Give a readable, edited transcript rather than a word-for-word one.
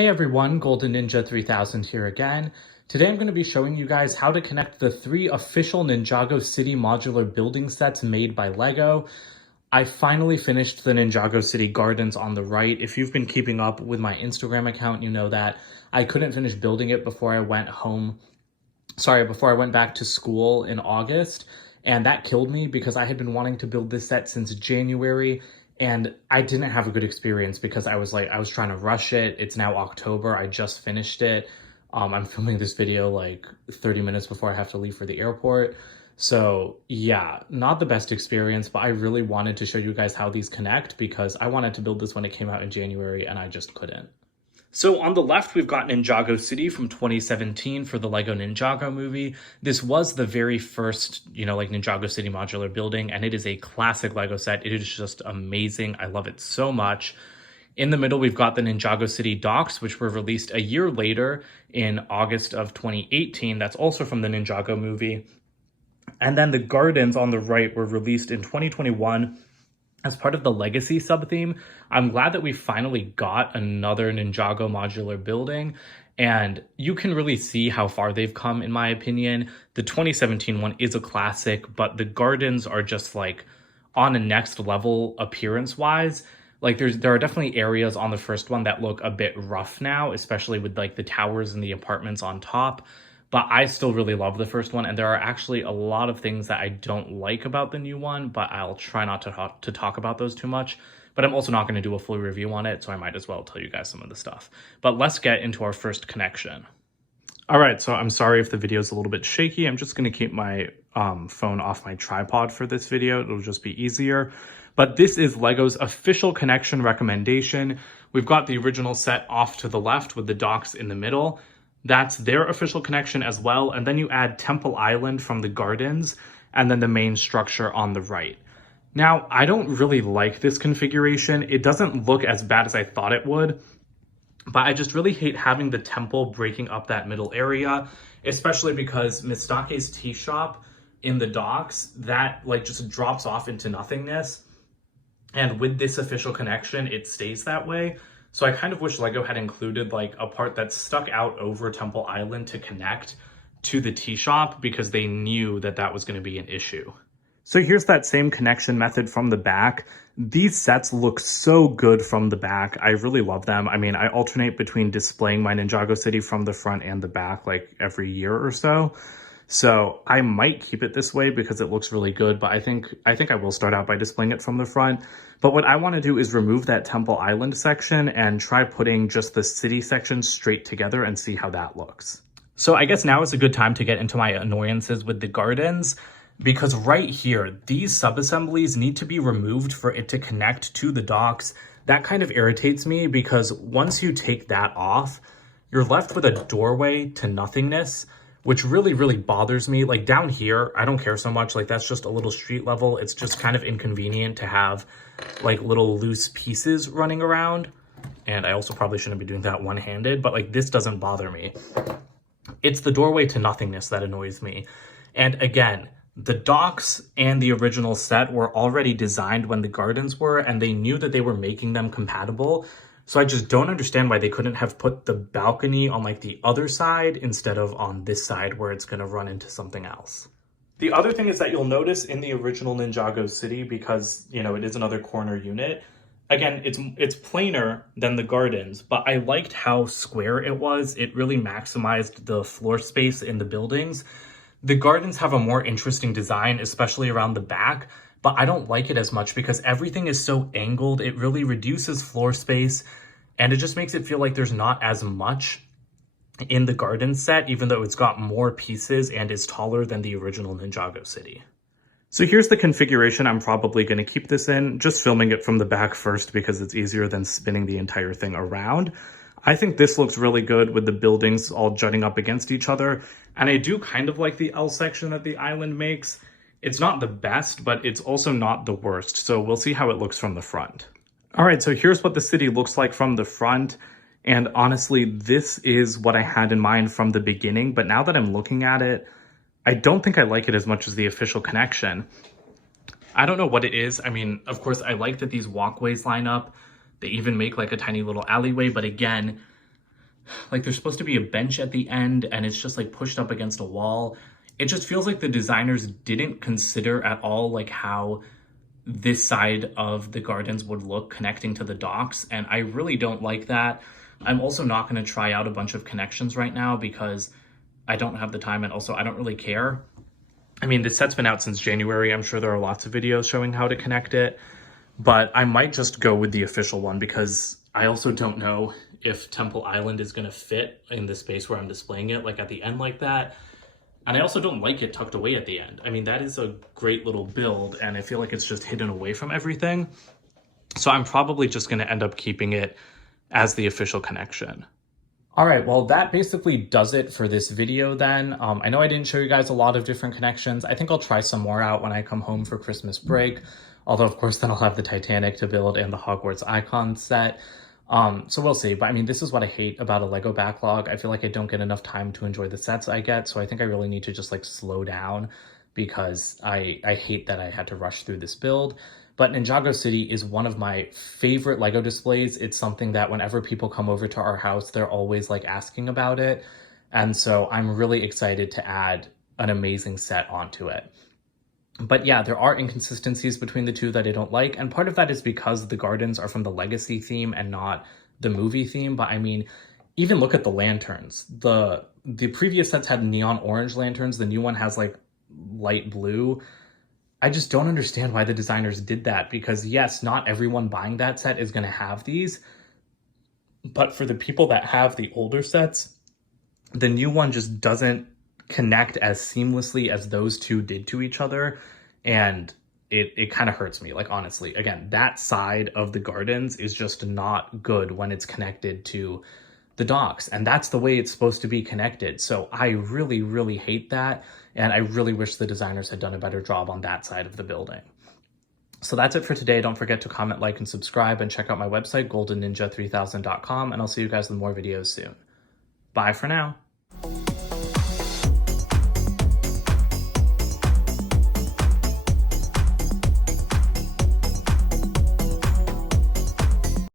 Hey everyone, Golden Ninja 3000 here again. Today I'm going to be showing you guys how to connect the 3 official Ninjago City modular building sets made by LEGO. I finally finished the Ninjago City Gardens on the right. If you've been keeping up with my Instagram account, you know that I couldn't finish building it before I went back to school in August. And that killed me because I had been wanting to build this set since January. And I didn't have a good experience because I was trying to rush it. It's now October. I just finished it. I'm filming this video like 30 minutes before I have to leave for the airport. So yeah, not the best experience, but I really wanted to show you guys how these connect because I wanted to build this when it came out in January and I just couldn't. So on the left, we've got Ninjago City from 2017 for the LEGO Ninjago movie. This was the very first, Ninjago City modular building, and it is a classic LEGO set. It is just amazing. I love it so much. In the middle, we've got the Ninjago City docks, which were released a year later in August of 2018. That's also from the Ninjago movie. And then the gardens on the right were released in 2021 as part of the Legacy sub-theme. I'm glad that we finally got another Ninjago modular building, and you can really see how far they've come, in my opinion. The 2017 one is a classic, but the gardens are just like on a next level appearance-wise. Like there are definitely areas on the first one that look a bit rough now, especially with like the towers and the apartments on top. But I still really love the first one, and there are actually a lot of things that I don't like about the new one, but I'll try not to talk about those too much. But I'm also not going to do a full review on it, so I might as well tell you guys some of the stuff. But let's get into our first connection. All right, so I'm sorry if the video is a little bit shaky. I'm just going to keep my phone off my tripod for this video. It'll just be easier. But this is LEGO's official connection recommendation. We've got the original set off to the left with the docks in the middle. That's their official connection as well. And then you add Temple Island from the gardens and then the main structure on the right. Now, I don't really like this configuration. It doesn't look as bad as I thought it would, but I just really hate having the temple breaking up that middle area, especially because Mistake's tea shop in the docks, that like just drops off into nothingness. And with this official connection, it stays that way. So I kind of wish LEGO had included like a part that stuck out over Temple Island to connect to the tea shop because they knew that that was going to be an issue. So here's that same connection method from the back. These sets look so good from the back. I really love them. I mean, I alternate between displaying my Ninjago City from the front and the back like every year or so. So I might keep it this way because it looks really good, but I think I will start out by displaying it from the front. But what I want to do is remove that Temple Island section and try putting just the city section straight together and see how that looks. So I guess now is a good time to get into my annoyances with the gardens, because right here, these sub-assemblies need to be removed for it to connect to the docks. That kind of irritates me because once you take that off, you're left with a doorway to nothingness, which really, really bothers me. Like down here, I don't care so much. Like that's just a little street level. It's just kind of inconvenient to have like little loose pieces running around. And I also probably shouldn't be doing that one-handed, but like this doesn't bother me. It's the doorway to nothingness that annoys me. And again, the docks and the original set were already designed when the gardens were, and they knew that they were making them compatible. So I just don't understand why they couldn't have put the balcony on like the other side instead of on this side where it's going to run into something else. The other thing is that you'll notice in the original Ninjago City, because, it is another corner unit, again, it's plainer than the gardens, but I liked how square it was. It really maximized the floor space in the buildings. The gardens have a more interesting design, especially around the back, but I don't like it as much because everything is so angled. It really reduces floor space, and it just makes it feel like there's not as much in the garden set, even though it's got more pieces and is taller than the original Ninjago City. So here's the configuration I'm probably going to keep this in, just filming it from the back first because it's easier than spinning the entire thing around. I think this looks really good with the buildings all jutting up against each other, and I do kind of like the L section that the island makes. It's not the best, but it's also not the worst, so we'll see how it looks from the front. All right, so here's what the city looks like from the front, and honestly, this is what I had in mind from the beginning, but now that I'm looking at it, I don't think I like it as much as the official connection. I don't know what it is. I mean, of course, I like that these walkways line up. They even make like a tiny little alleyway, but again, Like there's supposed to be a bench at the end and it's just like pushed up against a wall. It just feels like the designers didn't consider at all like how this side of the gardens would look connecting to the docks, and I really don't like that. I'm also not going to try out a bunch of connections right now because I don't have the time, and also I don't really care. I mean, this set's been out since January. I'm sure there are lots of videos showing how to connect it, but I might just go with the official one because I also don't know if Temple Island is going to fit in the space where I'm displaying it, like at the end like that. And I also don't like it tucked away at the end. I mean, that is a great little build, and I feel like it's just hidden away from everything. So I'm probably just going to end up keeping it as the official connection. All right, well, that basically does it for this video then. I know I didn't show you guys a lot of different connections. I think I'll try some more out when I come home for Christmas break. Although, of course, then I'll have the Titanic to build and the Hogwarts Icon set. So we'll see. But I mean, this is what I hate about a Lego backlog. I feel like I don't get enough time to enjoy the sets I get. So I think I really need to just like slow down because I hate that I had to rush through this build. But Ninjago City is one of my favorite Lego displays. It's something that whenever people come over to our house, they're always like asking about it. And so I'm really excited to add an amazing set onto it. But yeah, there are inconsistencies between the two that I don't like. And part of that is because the gardens are from the Legacy theme and not the movie theme. But I mean, even look at the lanterns. The previous sets had neon orange lanterns. The new one has like light blue. I just don't understand why the designers did that, because yes, not everyone buying that set is going to have these. But for the people that have the older sets, the new one just doesn't connect as seamlessly as those two did to each other, and it kind of hurts me, like, honestly. Again, that side of the gardens is just not good when it's connected to the docks, and that's the way it's supposed to be connected. So I really, really hate that, and I really wish the designers had done a better job on that side of the building. So that's it for today. Don't forget to comment, like, and subscribe, and check out my website, goldenninja3000.com, and I'll see you guys with more videos soon. Bye for now.